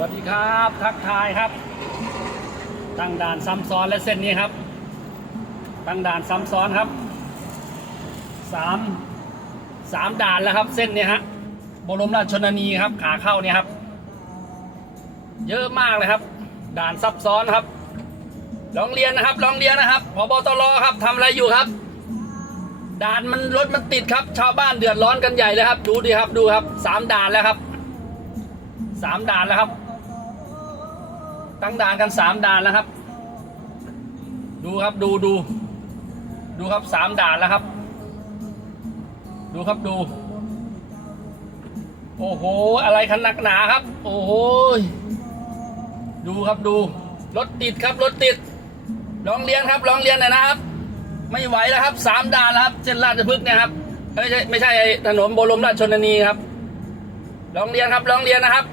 วัสดีครับ ทักทายครับ ตั้งด่านซ้ำซ้อนและเส้นนี้ครับ ตั้งด่านซ้ำซ้อนครับสามสามด่านแล้วครับ เส้นนี้ฮะบรมราชชนนีครับ ขาเข้าเนี่ยครับ เยอะมากเลยครับ ด่านซับซ้อนครับร้องเรียนนะครับร้องเรียนนะครับพบตรครับทำอะไรอยู่ครับ ด่านมันรถมันติดครับ ชาวบ้านเดือดร้อนกันใหญ่เลยครับ ดูดิครับดูครับสามด่านแล้วครับสามด่านแล้วครับ ตั้งด่านกันสามด่านแล้วครับ ดูครับดูดู ดูครับสามด่านแล้วครับ ดูครับดู โอ้โห อะไรคันหนักหนาครับ โอ้โหดูครับดู รถติดครับรถติดร้องเรียนครับร้องเรียนหน่อยนะครับ ไม่ไหวแล้วครับสามด่านแล้วครับเส้นราชพฤกษ์เนี่ยครับไม่ใช่ไม่ใช่ถนนบรมราชชนนีครับร้องเรียนครับร้องเรียนนะครับ